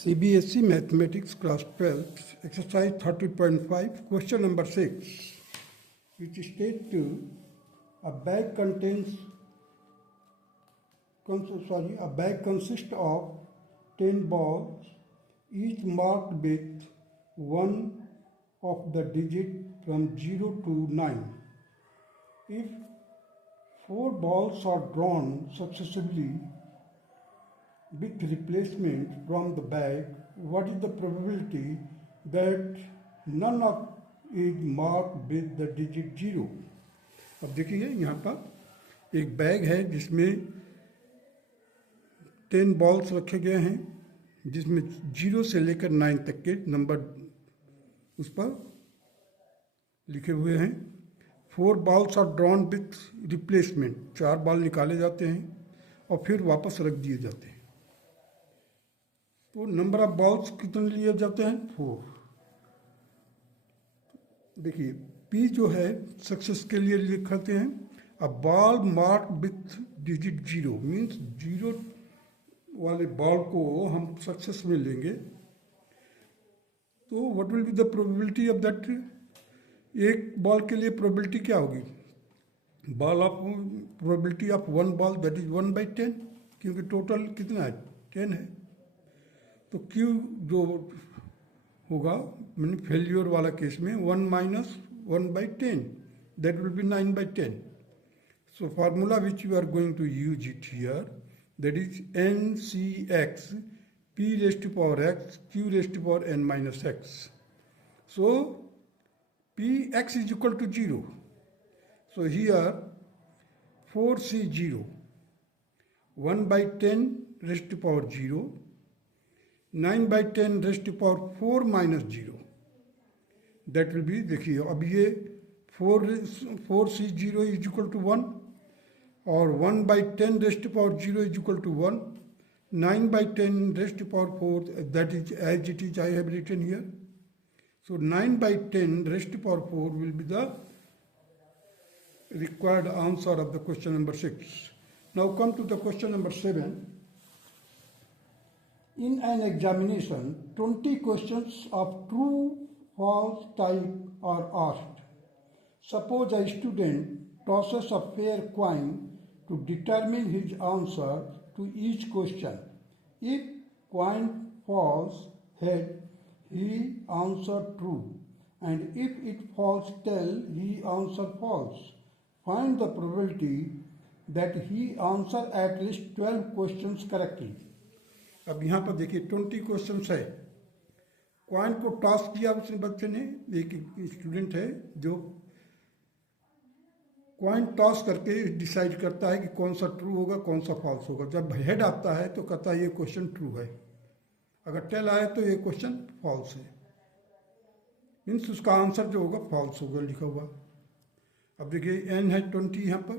CBSE Mathematics Class 12, Exercise 30.5, Question number 6, which states a bag consists of 10 balls, each marked with one of the digit from 0 to 9. If 4 balls are drawn successively with replacement from the bag, what is the probability that none of is marked with the digit 0? अब देखिए यहाँ पर एक bag है जिसमें 10 balls रखे गए हैं, जिसमें 0 से लेकर 9 तक के नंबर उस पर लिखे हुए हैं. 4 balls are drawn with replacement, 4 ball निकाले जाते हैं और फिर वापस रख दिए जाते हैं. तो नंबर ऑफ बॉल्स कितने लिए जाते हैं? 4. देखिए P जो है सक्सेस के लिए लिखते हैं a ball mark with digit 0, means 0 वाले बॉल को हम सक्सेस में लेंगे. तो what will be the probability of that? एक बॉल के लिए प्रोबेबिलिटी क्या होगी? Probability of 1 ball that is 1/10, क्योंकि टोटल कितना है? 10 है. तो Q जो होगा मीन फेल्यूर वाला केस में 1 minus 1/10, that will be 9/10. So formula which you are going to use it here, that is NCX P raised to power X Q raised to power N minus X. So Px is equal to 0. So here 4C0, 1/10 raised to power 0, 9/10 raised to power 4 minus 0. That will be, देखिए अब ये 4C0 is equal to 1 और 1/10 raised to power 0 is equal to 1. 9/10 raised to power 4, that is as it is I have written here. So 9/10 raised to power 4 will be the required answer of the question number 6. Now come to the question number 7. In an examination, 20 questions of true, false type are asked. Suppose a student tosses a fair coin to determine his answer to each question. If coin falls head, he answered true, and if it falls tail, he answered false. Find the probability that he answered at least 12 questions correctly. अब यहाँ पर देखिए 20 question है. Coin को toss किया उसने बच्चे ने, एक स्टूडेंट है जो कॉइन टॉस करके डिसाइड करता है कि कौन सा ट्रू होगा कौन सा फॉल्स होगा. जब हेड आता है तो कहता है ये क्वेश्चन ट्रू है, अगर टेल आए तो ये क्वेश्चन फॉल्स है, मीन्स उसका आंसर जो होगा फॉल्स होगा लिखा हुआ. अब देखिए n है 20 यहाँ पर.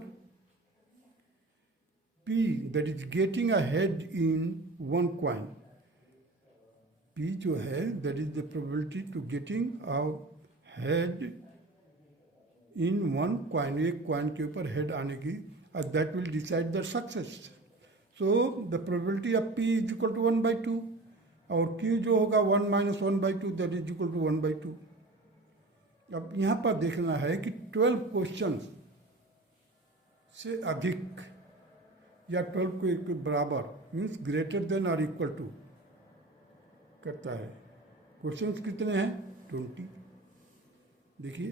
P, that is getting a head in one coin. P जो है that is the probability to getting a head in one coin. एक coin के ऊपर head आने की, that will decide the success. So the probability of P is equal to 1/2 और Q जो होगा 1 minus 1/2, that is equal to 1/2. अब यहाँ पर देखना है कि 12 क्वेश्चन से अधिक या 12 को एक बराबर मीन्स ग्रेटर देन और इक्वल टू करता है. क्वेश्चंस कितने हैं? 20. देखिए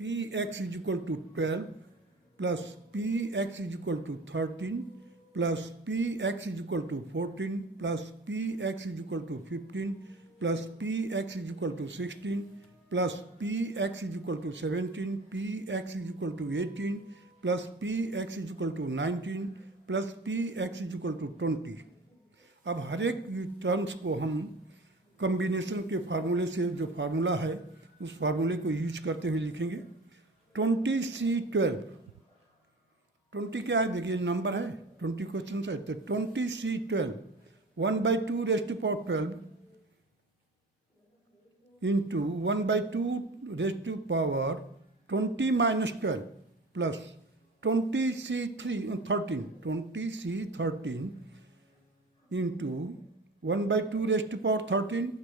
Px is equal to 12 plus Px is equal to 13 plus Px is equal to 14 plus Px is equal to 15 plus Px is equal to 16 plus Px is equal to 17, Px is equal to 18 plus Px is equal to 19 plus Px is equal to 20. अब हर एक terms को हम combination के फार्मूले से, जो formula है उस फार्मूले को यूज करते हुए लिखेंगे. 20C12, 20 क्या है? देखिए नंबर है, 20 क्वेश्चन है, तो 20C12 1/2 raised to power 12 into 1/2 raised to power 20 minus 12 plus 20C13 into 1 by 2 raised to power 13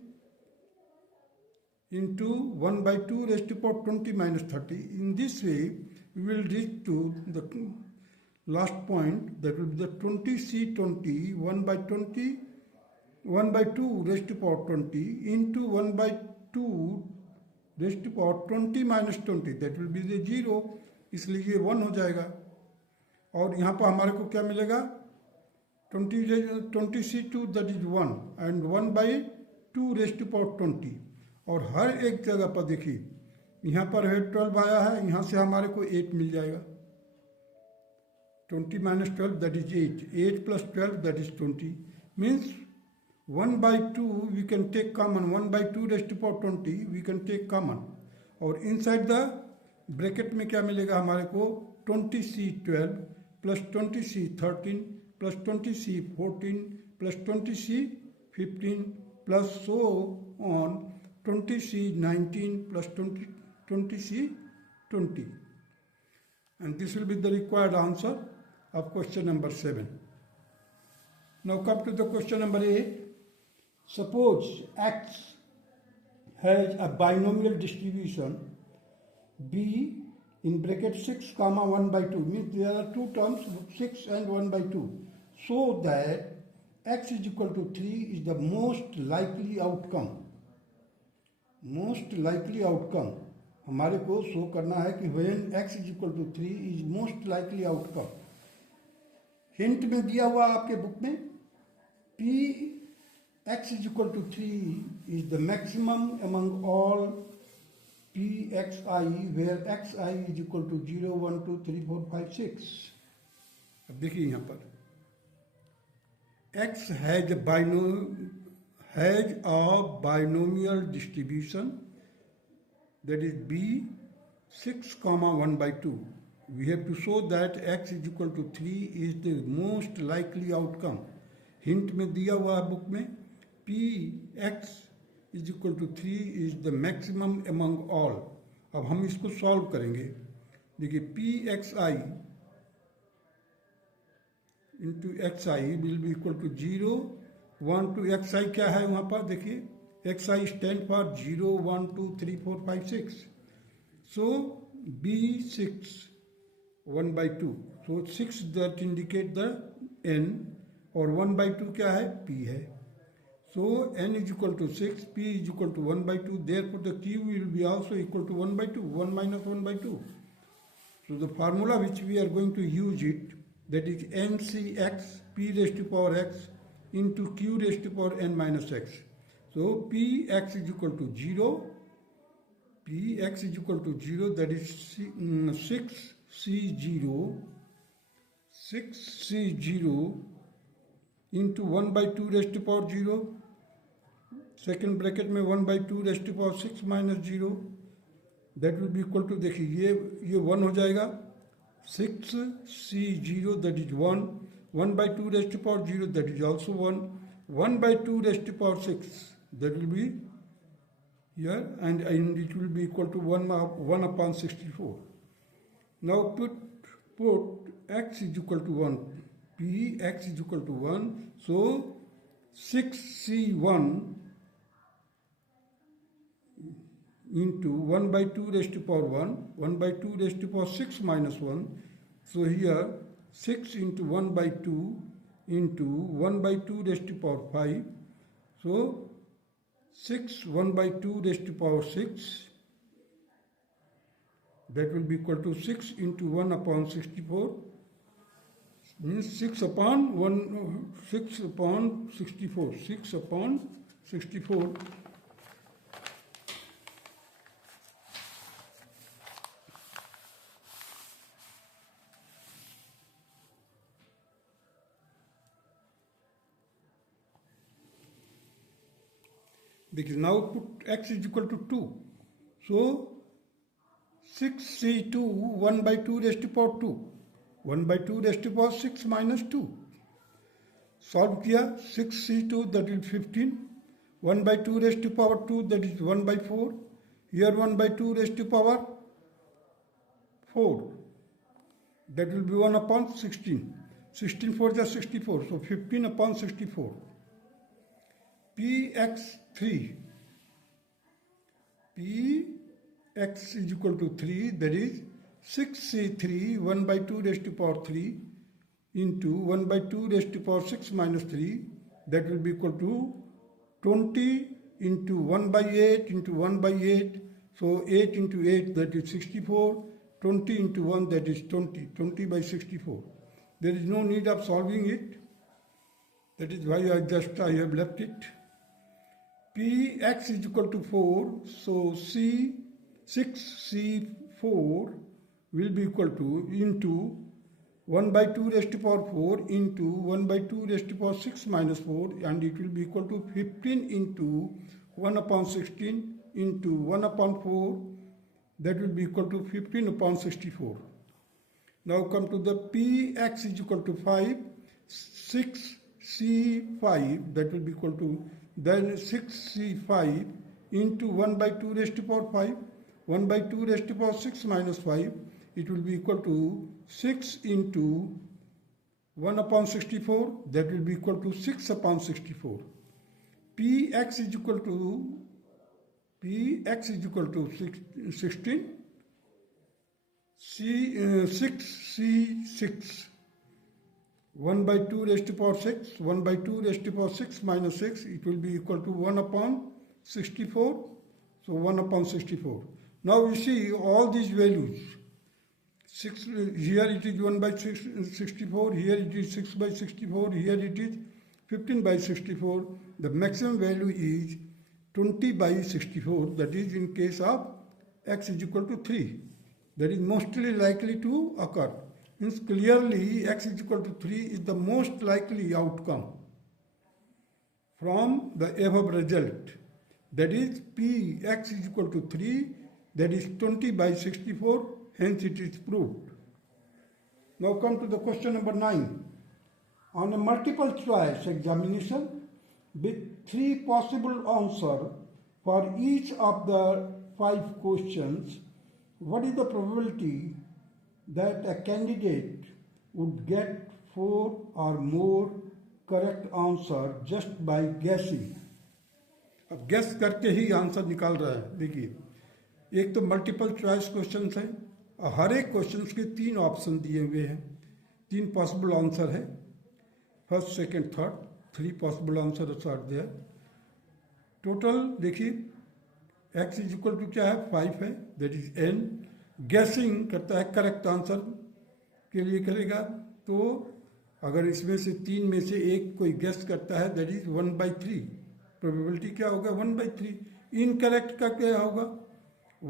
into 1 by 2 raised to power 20 minus 30. In this way, we will reach to the last point, that will be the 20C20, 1 by 20, 1 by 2 raised to power 20 into 1 by 2 raised to power 20 minus 20, that will be the 0, इसलिए ये 1 हो जाएगा. और यहाँ पर हमारे को क्या मिलेगा, 20C2 that is 1 and 1 by 2 raised to power 20. और हर एक जगह पर देखिए, यहाँ पर है 12 आया है, यहाँ से हमारे को 8 मिल जाएगा. 20 minus 12 that is 8. 8 plus 12 that is 20. Means 1 by 2 we can take common. 1 by 2 raised to power 20 we can take common. और inside the bracket में क्या मिलेगा हमारे को, 20C12 plus 20C13 plus 20C14 plus 20C15 plus so on 20C19 plus 20C20. And this will be the required answer of question number 7. Now come to the question number 8. Suppose X has a binomial distribution B in bracket 6 comma 1 by 2, means there are two terms 6 and 1 by 2, so that X is equal to 3 is the most likely outcome. Most likely outcome हमारे को show करना है कि when x is equal to 3 is most likely outcome. Hint में दिया हुआ आपके book में p x is equal to 3 is the maximum among all pxi where xi is equal to 0, 1, 2, 3, 4, 5, 6. अब देखिए यहाँ पर x has a binomial distribution, that is b 6 comma 1 by 2. We have to show that x is equal to 3 is the most likely outcome. Hint में दिया हुआ है book में p x is equal to 3 is the maximum among all. अब हम इसको solve करेंगे. देखिए p xi into xi will be equal to 0, 1 to xi क्या है वहाँ पर देखिए, xi stand for 0, 1, 2, 3, 4, 5, 6. So B6 1 by 2. So 6 that indicate the n और 1 by 2 क्या है, p है. So n is equal to 6, p is equal to 1 by 2. Therefore the q will be also equal to 1 by 2. 1 minus 1 by 2. So the formula which we are going to use it, that is ncx p raised to power x into q raised to power n minus x. So px is equal to 0, px is equal to 0, that is 6c0 into 1 by 2 raised to power 0, second bracket में 1 by 2 raised to power 6 minus 0, that will be equal to, देखिए ये 1 हो जाएगा, 6c0 that is 1, 1 by 2 raised to power 0 that is also 1, 1 by 2 raised to power 6 that will be here, and it will be equal to 1 upon 64. Now put x is equal to 1, p x is equal to 1, so 6c1 into 1 by 2 raised to power 1, 1 by 2 raised to power 6 minus 1, so here 6 into 1 by 2 into 1 by 2 raised to power 5, so 6 1 by 2 raised to power 6, that will be equal to 6 into 1 upon 64, means 6 upon 64, 6 upon 64. Because now put x is equal to 2. So 6c2 1 by 2 raised to power 2. 1 by 2 raised to power 6 minus 2. Solve किया 6c2 that is 15. 1 by 2 raised to power 2 that is 1 by 4. Here 1 by 2 raised to power 4. That will be 1 upon 16. 16 4 is 64. So 15 upon 64. px3, px is equal to 3, that is 6c3 1 by 2 raised to power 3 into 1 by 2 raised to power 6 minus 3, that will be equal to 20 into 1 by 8 into 1 by 8. So 8 into 8, that is 64. 20 into 1, that is 20. 20 by 64. There is no need of solving it. That is why I have left it. Px is equal to 4. So 6c4 will be equal to into 1 by 2 raised to power 4 into 1 by 2 raised to power 6 minus 4, and it will be equal to 15 into 1 upon 16 into 1 upon 4, that will be equal to 15 upon 64. Now come to the px is equal to 5, 6c5, that will be equal to then 6c5 into 1 by 2 raised to power 5, 1 by 2 raised to power 6 minus 5, it will be equal to 6 into 1 upon 64, that will be equal to 6 upon 64. Px is equal to 16, 6c6, 1 by 2 raised to power 6, 1 by 2 raised to power 6 minus 6, it will be equal to 1 upon 64, so 1 upon 64. Now you see all these values. Here it is 1 by 64, here it is 6 by 64, here it is 15 by 64. The maximum value is 20 by 64, that is in case of x is equal to 3. That is mostly likely to occur. Means clearly x is equal to 3 is the most likely outcome from the above result. That is Px is equal to 3, that is 20 by 64, hence it is proved. Now come to the question number 9. On a multiple choice examination with 3 possible answers for each of the 5 questions, what is the probability that a candidate would get 4 or more correct answer just by guessing? अब guess करके ही answer निकाल रहा है. देखिए, एक तो multiple choice questions हैं, हर एक क्वेश्चंस के 3 ऑप्शन दिए हुए हैं, 3 पॉसिबल आंसर है, first second third, 3 possible answer are there. Total देखिए x इज इक्वल टू क्या है, 5 है, दैट इज n. गैसिंग करता है, करेक्ट आंसर के लिए करेगा, तो अगर इसमें से 3 में से एक कोई गेस करता है, दैट इज 1/3. प्रोबेबिलिटी क्या होगा, 1/3. इनकरेक्ट का क्या होगा,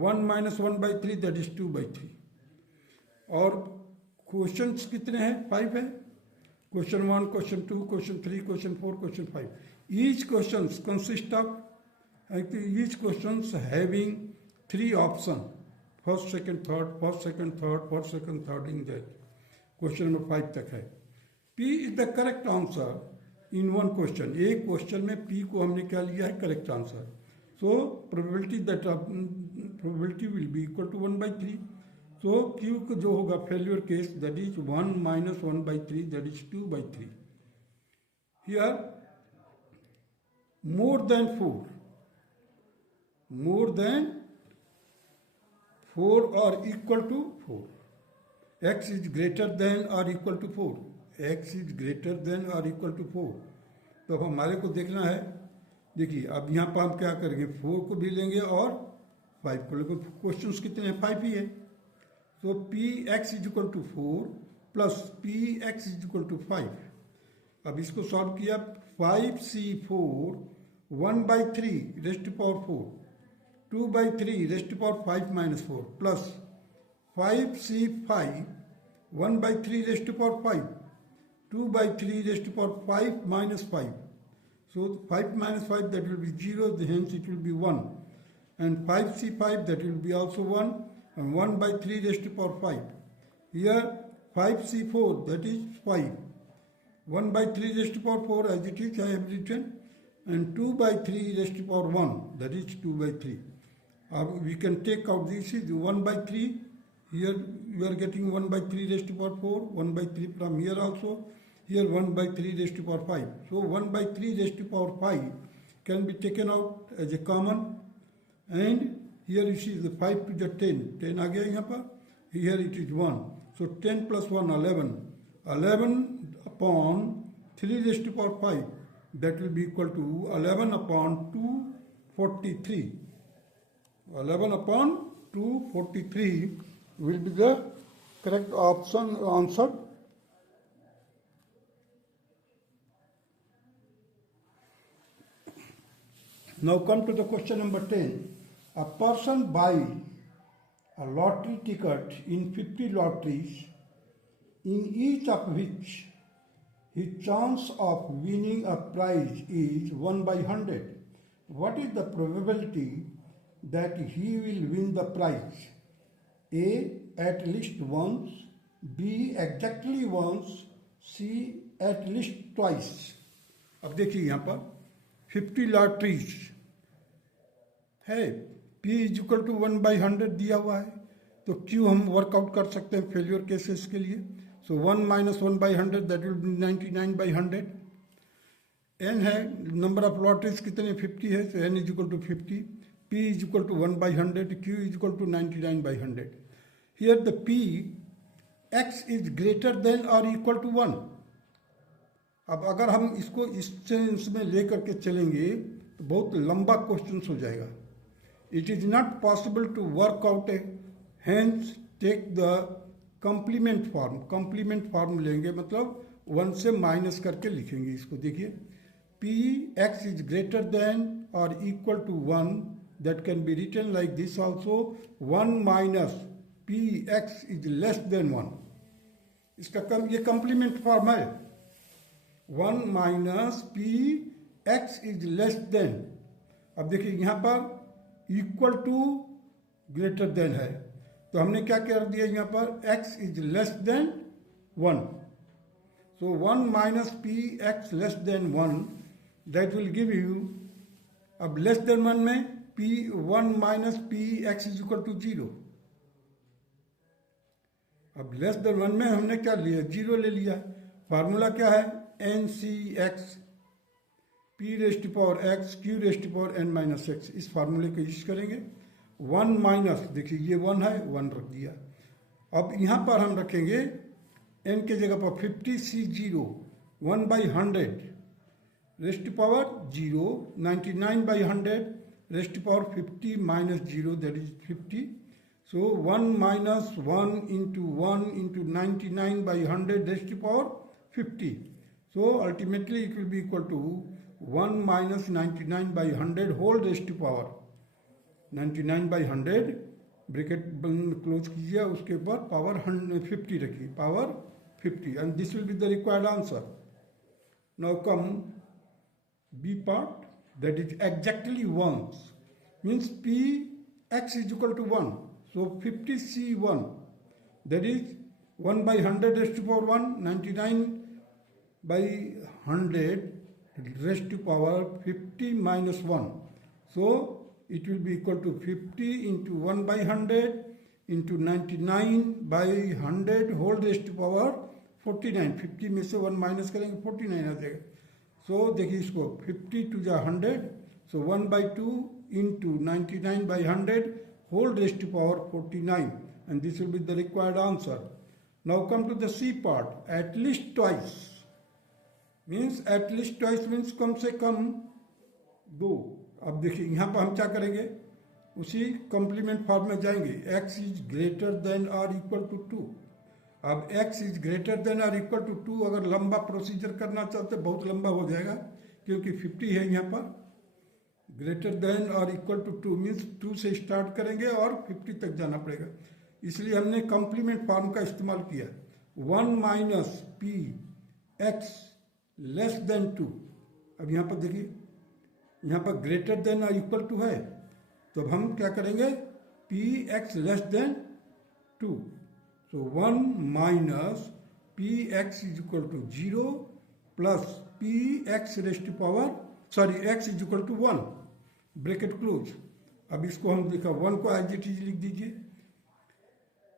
1 - 1/3, दैट इज 2/3. और क्वेश्चंस कितने हैं, 5 है. Question 1, question 2, question 3, question 4, question 5. Each question consist of each questions having 3 options, first, second, third, first, second, third, first, second, third in that. Question number 5 तक है. P is the correct answer in one question. एक question में P को हमने क्या लिया है, correct answer. So probability will be equal to 1/3. So Q जो होगा failure case, that is 1 - 1/3, that is 2/3. Here more than 4 or equal to 4. X is greater than or equal to 4. X is greater than or equal to 4. तो हमारे को देखना है, देखिए अब यहाँ पर हम क्या करेंगे, 4 को भी लेंगे और 5 को लेंगे. क्वेश्चंस कितने हैं, 5 ही है. तो Px इज इक्वल टू 4 प्लस Px इज इक्वल टू 5. अब इसको सॉल्व किया, 5c4 1/3 raised to power 4, 2/3 raised to power 5 minus 4 plus 5c5 1/3 raised to power 5, 2/3 raised to power 5 minus 5. So 5 minus 5, that will be 0, hence it will be 1. And 5c5, that will be also 1, and 1/3 raised to power 5. Here 5c4, that is 5. 1/3 raised to power 4 as it is, I have written, and 2/3 raised to power 1, that is 2/3. We can take out this is 1/3. Here you are getting 1/3 raised to power 4, 1/3 from here also. Here 1/3 raised to power 5. So 1/3 raised to power 5 can be taken out as a common, and here you see the 5 to the 10, 10 आ गया यहाँ पर, here it is 1, so 10 plus 1 11, 11 upon 3 raised to power 5, that will be equal to 11 upon 243. 11 upon 243 will be the correct option answer. Now come to the question number 10. A person buys a lottery ticket in 50 lotteries, in each of which his chance of winning a prize is 1 by 100. What is the probability that he will win the prize? A. At least once. B. Exactly once. C. At least twice. अब देखिए यहाँ पर 50 lotteries है, P is equal to 1 by 100 दिया हुआ है, तो Q हम वर्कआउट कर सकते हैं फेलियर केसेस के लिए. So 1 minus 1 by 100 that will be 99 by 100. N है, नंबर ऑफ लॉटरीज कितने 50 है, so N is equal to 50. P is equal to 1 by 100, Q is equal to 99 by 100. Here the P X is greater than और equal to 1. अब अगर हम इसको इस sense में लेकर के चलेंगे तो बहुत लंबा क्वेश्चन हो जाएगा. It is not possible to work out a, hence take the complement form. Complement form लेंगे मतलब 1 से माइनस करके लिखेंगे इसको. देखिए P X is greater than और equal to 1, that can be written like this also. 1 minus P X is less than 1. इसका ये कॉम्प्लीमेंट फॉर्म है. 1 minus P X is less than. अब देखिए यहाँ पर इक्वल टू ग्रेटर देन है, तो हमने क्या कर दिया यहाँ पर, X is less than 1. So 1 minus P X less than 1, that will give you, अब लेस देन 1 में P 1 minus P X is equal to 0. अब लेस देन 1 में हमने क्या लिया, 0 ले लिया. फार्मूला क्या है, NCX P raised to power X Q raised to power N minus X. इस फार्मूले को यूज करेंगे. 1 माइनस, देखिए ये 1 है, 1 रख दिया. अब यहाँ पर हम रखेंगे N के जगह पर 50 C0, 1 by 100 raised to power 0, 99 by 100 raised to power 50 minus 0, that is 50. So 1 minus 1 into 1 into 99 by 100 raised to power 50. So ultimately it will be equal to 1 minus 99 by 100 whole raised to power 99 by 100, bracket close कीजिए, उसके ऊपर power 50 रखिए, power 50, and this will be the required answer. Now come B part, that is exactly once, means P X is equal to 1. So 50 C1, that is 1 by 100 raised to power 1, 99 by 100 raised to power 50 minus 1. So it will be equal to 50 into 1 by 100 into 99 by 100 whole raised to power 49. 50 में से 1 minus करेंगे 49 आ जाएगा. So देखिए इसको 50 to the 100, so 1 by 2 into 99 by 100 whole raised to power 49, and this will be the required answer. Now come to the C part, at least twice, means at least twice means कम से कम 2. अब देखिए यहाँ पर हम क्या करेंगे, उसी complement form में जाएंगे. X इज ग्रेटर देन और इक्वल टू 2. अब X इज ग्रेटर देन और इक्वल टू 2 अगर लंबा प्रोसीजर करना चाहते बहुत लंबा हो जाएगा, क्योंकि 50 है यहाँ पर. ग्रेटर देन और इक्वल टू 2 मीन्स 2 से स्टार्ट करेंगे और 50 तक जाना पड़ेगा, इसलिए हमने कॉम्प्लीमेंट फॉर्म का इस्तेमाल किया. 1 minus P X less than 2. अब यहाँ पर देखिए, यहाँ पर ग्रेटर देन और इक्वल टू है, तो अब हम क्या करेंगे, P X less than 2. So 1 minus P X is equal to 0 plus P X raised to power X is equal to 1, bracket close. अब इसको हम देखा 1 को एज इट इज लिख दीजिए.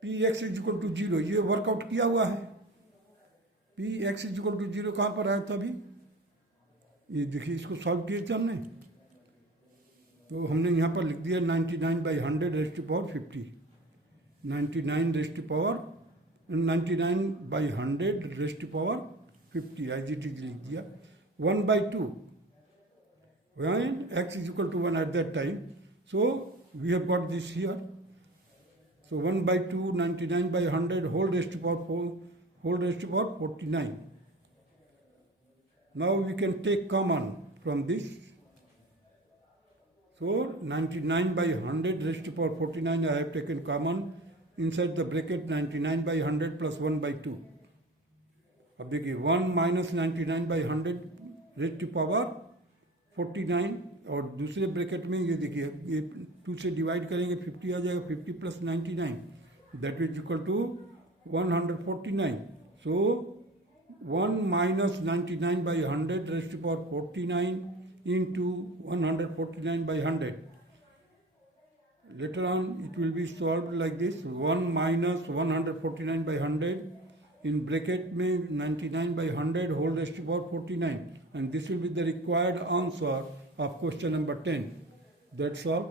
P X is equal to 0, ये work out किया हुआ है. P X is equal to 0 कहाँ पर आया था अभी, ये देखिए, इसको सॉल्व किए थे हमने. तो हमने यहाँ पर लिख दिया 99/100 raise to power 50, 99 raise to power 99/100 raise to power 50 as it is लिख दिया. 1/2 when x is equal to 1 at that time. So we have got this here. So 1/2 99/100 whole raised to power 4 whole raised to power 49. Now we can take common from this. So 99/100 raised to power 49 I have taken common inside the bracket 99/100 plus 1/2. अब देखिए 1 minus 99/100 raised to power 49 और दूसरे bracket में ये देखिए ये 2 से divide करेंगे 50 आ जाएगा. 50 plus 99 that is equal to 149. So 1 minus 99/100 raise to power 49 into 149/100. Later on it will be solved like this. 1 minus 149/100 in bracket में 99/100 whole raised to power 49, and this will be the required answer of question number 10. That's all.